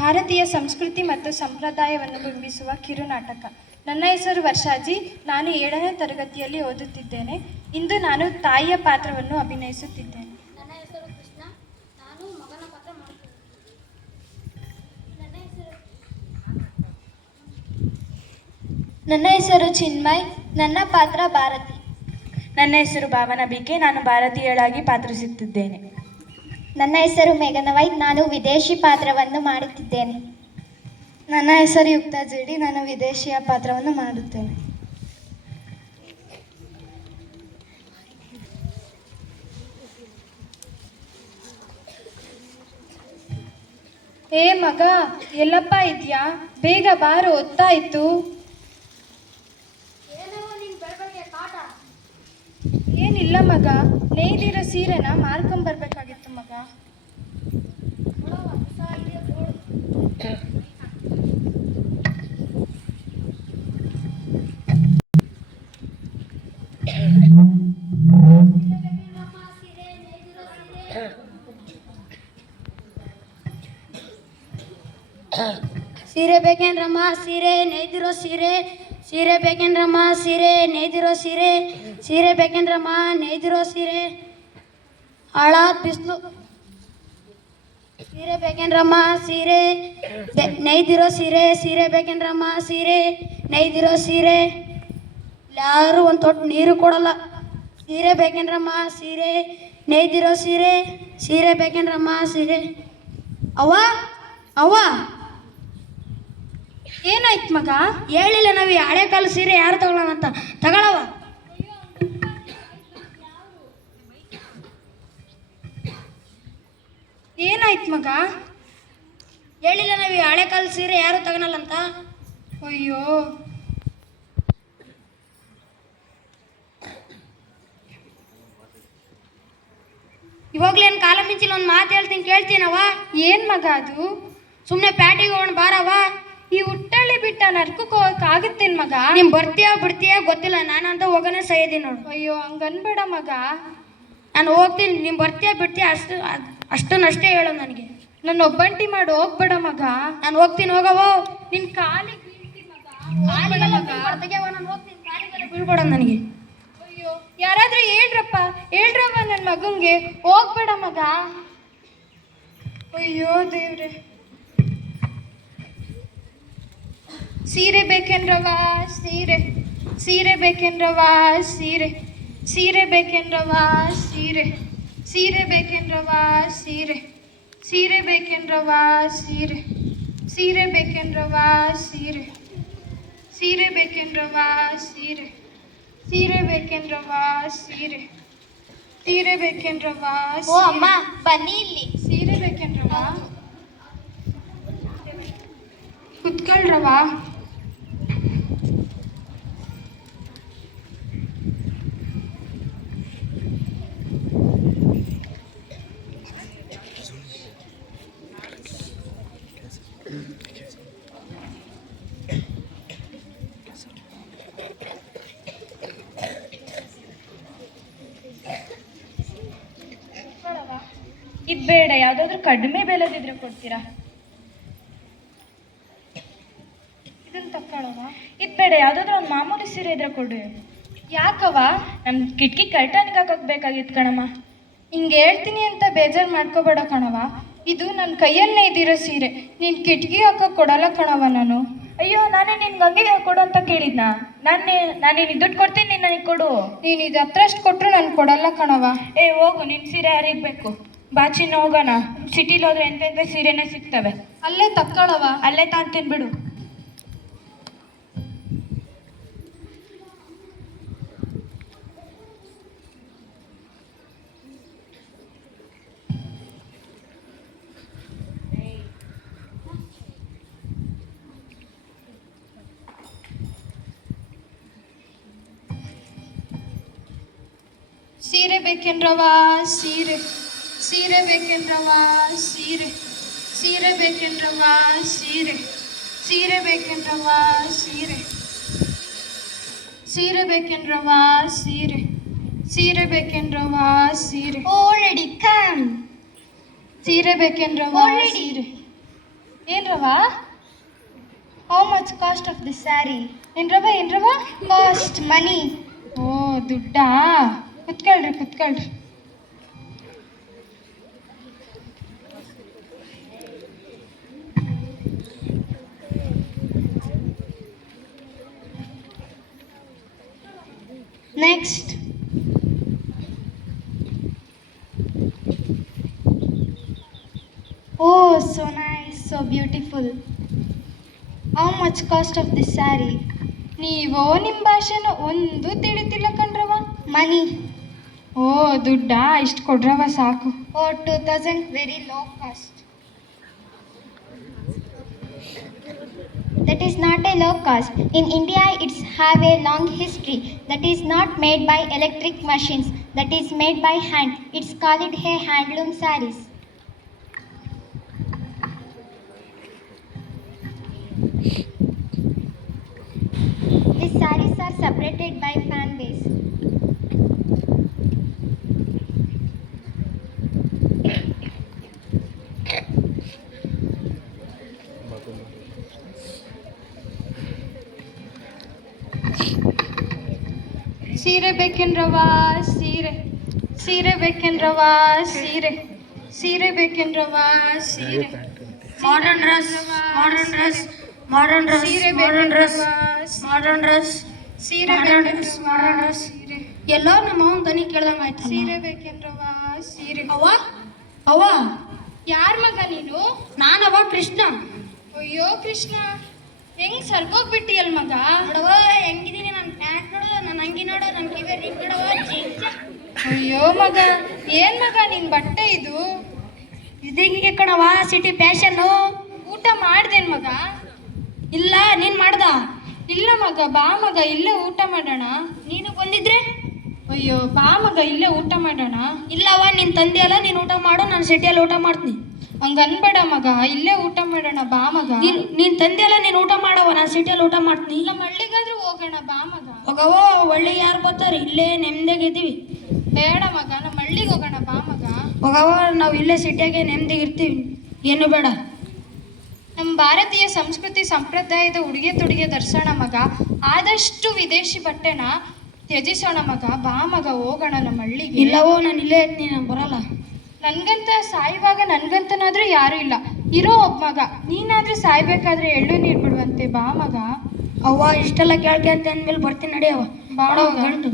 ಭಾರತೀಯ ಸಂಸ್ಕೃತಿ ಮತ್ತು ಸಂಪ್ರದಾಯವನ್ನು ಬಿಂಬಿಸುವ ಕಿರುನಾಟಕ. ನನ್ನ ಹೆಸರು ವರ್ಷಾಜಿ. ನಾನು 7ನೇ ತರಗತಿಯಲ್ಲಿ ಓದುತ್ತಿದ್ದೇನೆ. ಇಂದು ನಾನು ತಾಯಿಯ ಪಾತ್ರವನ್ನು ಅಭಿನಯಿಸುತ್ತಿದ್ದೇನೆ. ನನ್ನ ಹೆಸರು ಕೃಷ್ಣ. ನಾನು ಮಗನ ಪಾತ್ರ ಮಾಡುತ್ತೇನೆ. ನನ್ನ ಹೆಸರು ಚಿನ್ಮಯ್. ನನ್ನ ಪಾತ್ರ ಭಾರತಿ. ನನ್ನ ಹೆಸರು ಭಾವನಾ ಬಿಕೆ. ನಾನು ಭಾರತೀಯಳಾಗಿ ಪಾತ್ರಿಸುತ್ತಿದ್ದೇನೆ. ನನ್ನ ಹೆಸರು ಮೇಘನವೈ. ನಾನು ವಿದೇಶಿ ಪಾತ್ರವನ್ನು ಮಾಡುತ್ತಿದ್ದೇನೆ. ನನ್ನ ಹೆಸರು ಯುಕ್ತಾ ಜೇಡಿ. ನಾನು ವಿದೇಶಿಯ ಪಾತ್ರವನ್ನು ಮಾಡುತ್ತೇನೆ. ಏ ಮಗ, ಎಲ್ಲಪ್ಪ ಇದೆಯಾ? ಬೇಗ ಬಾರು, ಹೊತ್ತಾಯ್ತು. ಏನಿಲ್ಲ ಮಗ, ನೇಯ್ದಿರೋ ಸೀರೆನ ಮಾರ್ಕೊಂಬರ್ಬೇಕಾಗಿತ್ತು ಮಗ. ಸೀರೆ ಬೇಕೇನ್ರಮ್ಮ? ಸೀರೆ ನೇಯ್ದಿರೋ ಸೀರೆ. ಸೀರೆ ಬೇಕೇನ್ರಮ್ಮ? ಸೀರೆ ನೇಯ್ದಿರೋ ಸೀರೆ. ಸೀರೆ ಬೇಕೇನ್ರಮ್ಮ? ನೇಯ್ದಿರೋ ಸೀರೆ. ಹಾಳಾದ ಬಿಸಿಲು. ಸೀರೆ ಬೇಕೇನ್ರಮ್ಮ? ಸೀರೆ ನೇಯ್ದಿರೋ ಸೀರೆ. ಸೀರೆ ಬೇಕೇನ್ರಮ್ಮ? ಸೀರೆ ನೇಯ್ದಿರೋ ಸೀರೆ. ಯಾರು ಒಂದು ತೊಟ್ಟು ನೀರು ಕೊಡಲ್ಲ. ಸೀರೆ ಬೇಕೇನ್ರಮ್ಮ? ಸೀರೆ ನೇಯ್ದಿರೋ ಸೀರೆ. ಸೀರೆ ಬೇಕೇನ್ರಮ್ಮ? ಸೀರೆ. ಅವ್ವ ಅವ್ವ, ಏನಾಯ್ತು ಮಗ? ಹೇಳಿಲ್ಲ ನಾವು ಈ ಹಳೆ ಕಾಲ ಸೀರೆ ಯಾರು ತಗೊಳ್ಳೋಣ ಅಂತ. ತಗೊಳವ. ಏನಾಯ್ತು ಮಗ? ಹೇಳಿಲ್ಲ ನಾವು ಈ ಹಳೆ ಕಾಲ ಸೀರೆ ಯಾರು ತಗೊಳಲ್ಲ ಅಂತ. ಅಯ್ಯೋ, ಇವಾಗ್ಲೇನು ಕಾಲ ಮಿಂಚಿಲ್ಲ, ಒಂದು ಮಾತು ಹೇಳ್ತೀನಿ ಕೇಳ್ತೀನವ? ಏನ್ ಮಗ ಅದು? ಸುಮ್ಮನೆ ಪ್ಯಾಟಿಗೆ ಹೋಗೋಣ ಬಾರವ. ಈ ಹುಟ್ಟಳ್ಳಿ ಬಿಟ್ಟ ನರ್ಕಕ್ಕೆ ಹೋಗಕ್ಕಾಗುತ್ತೇನ್ ಮಗ? ನೀನು ಬರ್ತೀಯ ಬಿಡ್ತೀಯ ಗೊತ್ತಿಲ್ಲ, ನಾನಂತ ಹೋಗೋಣ ಸೈದಿ ನೋಡು. ಅಯ್ಯೋ, ಹಂಗನ್ಬೇಡ ಮಗ. ನಾನು ಹೋಗ್ತೀನಿ, ನೀನು ಬರ್ತೀಯ ಬಿಡ್ತೀಯ ಅಷ್ಟನ್ನಷ್ಟೇ ಹೇಳು ನನಗೆ. ನನ್ನ ಒಬ್ಬಂಟಿ ಮಾಡಿ ಹೋಗ್ಬೇಡ ಮಗ. ನಾನು ಹೋಗ್ತೀನಿ, ಹೋಗವ. ನಿನ್ ಕಾಲಿಗೆ ಬೀಳ್ತೀನಿ ಮಗ. ನಾನು ಹೋಗ್ತೀನಿ, ಕಾಲಿಗೆಲ್ಲ ಬೀಳ್ಬೇಡ ನನಗೆ. ಅಯ್ಯೋ, ಯಾರಾದ್ರೂ ಹೇಳ್ರಪ್ಪ ನನ್ನ ಮಗಂಗೆ. ಹೋಗ್ಬೇಡ ಮಗ. ಅಯ್ಯೋ ದೇವ್ರೆ. ಸೀರೆ ಬೇಕೇನ್ರವ? ಸೀರೆ. ಸೀರೆ ಬೇಕೇನ್ರವ? ಸೀರೆ. ಸೀರೆ ಬೇಕೇನ್ರವ? ಸೀರೆ. ಸೀರೆ ಬೇಕೇನ್ರವ? ಸೀರೆ. ಸೀರೆ ಬೇಕೇನ್ರವ? ಸೀರೆ. ಸೀರೆ ಬೇಕೇನ್ರವ? ಸೀರೆ. ಸೀರೆ ಬೇಕೇನ್ರವ? ಸೀರೆ. ಸೀರೆ ಬೇಕೇನ್ರವ? ಸೀರೆ. ಸೀರೆ ಬೇಕೇನ್ರವ? ಓ ಅಮ್ಮ, ಬನ್ನಿ ಇಲ್ಲಿ. ಸೀರೆ ಬೇಕೇನ್ರವ? ಕುತ್ಕೊಳ್ರವ. ಇದು ಬೇಡ, ಯಾವುದಾದ್ರೂ ಕಡಿಮೆ ಬೆಲೆದಿದ್ರೆ ಕೊಡ್ತೀರಾ? ಇದನ್ನ ತಕ್ಕೊಳ್ಳವ. ಇದು ಬೇಡ, ಯಾವುದಾದ್ರೂ ಒಂದು ಮಾಮೂಲಿ ಸೀರೆ ಇದ್ರೆ ಕೊಡು. ಯಾಕವ? ನಮ್ಮ ಕಿಟಕಿ ಕರ್ಟನ್ಗೆ ಹಾಕೋಕೆ ಬೇಕಾಗಿತ್ತು ಕಣಮ್ಮ. ಹಿಂಗೆ ಹೇಳ್ತೀನಿ ಅಂತ ಬೇಜಾರು ಮಾಡ್ಕೋಬೇಡ ಕಣವ. ಇದು ನನ್ನ ಕೈಯಲ್ಲೇ ಇದ್ದಿರೋ ಸೀರೆ. ನೀನು ಕಿಟಕಿ ಹಾಕೋಕೆ ಕೊಡಲ್ಲ ಕಣವ ನಾನು. ಅಯ್ಯೋ, ನಾನೇ ನಿನ್ಗೆ ಹಂಗೆ ಕೊಡು ಅಂತ ಕೇಳಿದ್ನಾ? ನಾನು ದುಡ್ಡು ಕೊಡ್ತೀನಿ, ನೀನು ನನಗೆ ಕೊಡು. ನೀನು ಇದು ಹತ್ರಷ್ಟು ಕೊಟ್ಟರು ನಾನು ಕೊಡಲ್ಲ ಕಣವ. ಏ ಹೋಗು, ನಿನ್ನ ಸೀರೆ ಯಾರಿಗೆ ಬೇಕು? ಬಾಚಿನ ಹೋಗೋಣ. ಸಿಟಿಲಿ ಹೋದ್ರೆ ಎಂತೆಂಥ ಸೀರೆನೇ ಸಿಗ್ತವೆ. ಅಲ್ಲೇ ತಕ್ಕೊಳ್ಳವ. ಅಲ್ಲೇ ತಾಂತೀನಿ ಬಿಡು. ಸೀರೆ ಬೇಕೇನ್ರವ? ಸೀರೆ. ಸೀರೆ ಬೇಕೇನ್ರವ? ಸೀರೆ. ಸೀರೆ ಬೇಕೇನ್ರವ? ಸೀರೆ. ಸೀರೆ ಬೇಕೇನ್ರವ? ಸೀರೆ. ಸೀರೆ ಬೇಕೇನ್ರವ? ಸೀರೆ. ಸೀರೆ ಬೇಕೇನ್ರವ? ಸೀರೆ. Already come. ಸೀರೆ ಬೇಕೇನ್ರವ? Already. ಸೀರೆ. ಏನ್ರವ how much cost of this sari? ಏನ್ರವ ಕಾಸ್ಟ್ ಮನಿ. ಓ ದುಡ್ಡಾ? ಕುತ್ಕೊಳ್ರಿ. Next. Oh, so nice, so beautiful. How much cost of this saree? ನೀವೋ ನಿಮ್ಮ ಭಾಷೆನ ಒಂದು ತಿಳಿತಿಲ್ಲ ಕಣ್ರವ. Money. ಓ ದುಡ್ಡಾ? ಇಷ್ಟು ಕೊಡ್ರವ ಸಾಕು. Oh, 2000, very low cost. That is not a low cost. In India, it's have a long history. That is not made by electric machines. That is made by hand. It's called a handloom sarees. These sarees are separated by fan base. ಸೀರೆ ಬೇಕೇನ್ರವ? ಸೀರೆ ಬೇಕೇನ್ರವ? ಸೀರೆ ಬೇಕೇನ್ರವ? Modern dress ಸೀರೆ ಎಲ್ಲೋ ನಮ್ಮ ಅವನ ದನಿ ಕೇಳ್ದಂಗ ಆಯ್ತು. ಸೀರೆ ಬೇಕೇನ್ರವ? ಸೀರೆ. ಅವ್ವ ಯಾರ್ ಮಗ ನೀನು? ನಾನವ ಕೃಷ್ಣ. ಅಯ್ಯೋ ಕೃಷ್ಣ, ಹೆಂಗ್ ಸರ್ಗೋಗ್ಬಿಟ್ಟಿಯಲ್ ಮಗ. ನೋಡವ ಹೆಂಗಿದೀನಿ, ನನ್ನ ಪ್ಯಾಂಟ್ ನೋಡು, ನನ್ನ ಅಂಗಿ ನೋಡು, ನನ್ನ ಕಿವಿ ರಿಂಗ್ ನೋಡವ. ಅಯ್ಯೋ ಮಗ, ಏನ್ ಮಗ ನಿನ್ ಬಟ್ಟೆ ಇದು? ಇದೀಗ ಕಣವ ಸಿಟಿ ಫ್ಯಾಷನ್ನು. ಊಟ ಮಾಡ್ದೇನ್ ಮಗ? ಇಲ್ಲ, ನೀನ್ ಮಾಡ್ದ? ಇಲ್ಲ ಮಗ, ಬಾ ಮಗ ಇಲ್ಲೇ ಊಟ ಮಾಡೋಣ. ನೀನು ಬಂದಿದ್ರೆ? ಅಯ್ಯೋ ಬಾ ಮಗ ಇಲ್ಲೇ ಊಟ ಮಾಡೋಣ. ಇಲ್ಲವ, ನಿನ್ ತಂದೆ ಅಲ್ಲ, ನೀನು ಊಟ ಮಾಡು, ನಾನು ಸಿಟಿಯಲ್ಲಿ ಊಟ ಮಾಡ್ತೀನಿ. ಹಂಗ ಅನ್ಬೇಡ ಮಗ, ಇಲ್ಲೇ ಊಟ ಮಾಡೋಣ ಬಾ ಮಗ. ನೀನ್ ತಂದೆ ಅಲ್ಲ, ನೀನು ಊಟ ಮಾಡವ, ನಾನು ಸಿಟಿಯಲ್ಲಿ ಊಟ ಮಾಡ್ತೀನಿ. ನಮ್ಮ ಹಳ್ಳಿಗಾದ್ರೂ ಹೋಗೋಣ ಬಾ ಮಗ. ಹೋಗವ, ಒಳ್ಳೆ ಯಾರು ಬರ್ತಾರೆ, ಇಲ್ಲೇ ನೆಮ್ಮದಿಯಾಗಿದ್ದೀವಿ. ಬೇಡ ಮಗ, ನಮ್ಮ ಹಳ್ಳಿಗೆ ಹೋಗೋಣ ಬಾ ಮಗ. ಹೋಗವ, ನಾವು ಇಲ್ಲೇ ಸಿಟಿಯಾಗೆ ನೆಮ್ಮದಿಗಿರ್ತೀವಿ, ಏನು ಬೇಡ. ನಮ್ಮ ಭಾರತೀಯ ಸಂಸ್ಕೃತಿ ಸಂಪ್ರದಾಯದ ಉಡುಗೆ ತೊಡುಗೆ ಧರಿಸೋಣ ಮಗ. ಆದಷ್ಟು ವಿದೇಶಿ ಬಟ್ಟೆನ ತ್ಯಜಿಸೋಣ ಮಗ. ಬಾ ಮಗ ಹೋಗೋಣ ನಮ್ಮ ಹಳ್ಳಿಗೆ. ಇಲ್ಲವೋ, ನಾನು ಇಲ್ಲೇ ಇರ್ತೀನಿ, ನಾನು ಬರಲ್ಲ. ನನ್ಗಂತ ಸಾಯುವಾಗ ನನ್ಗಂತನಾದ್ರೂ ಯಾರೂ ಇಲ್ಲ, ಇರೋ ಒಬ್ಬ ಮಗ. ನೀನಾದ್ರೂ ಸಾಯ್ಬೇಕಾದ್ರೆ ಎಳ್ಳು ನೀರು ಬಿಡುವಂತೆ ಬಾ ಮಗ. ಅವ್ವ ಇಷ್ಟೆಲ್ಲ ಕೇಳ್ಕೆ ಅಂತ ಅಂದ್ಮೇಲೆ ಬರ್ತೀನಿ, ನಡಿಯವ. ಬಾ ಮಾಡವ ಮಗ. ಗಂಟು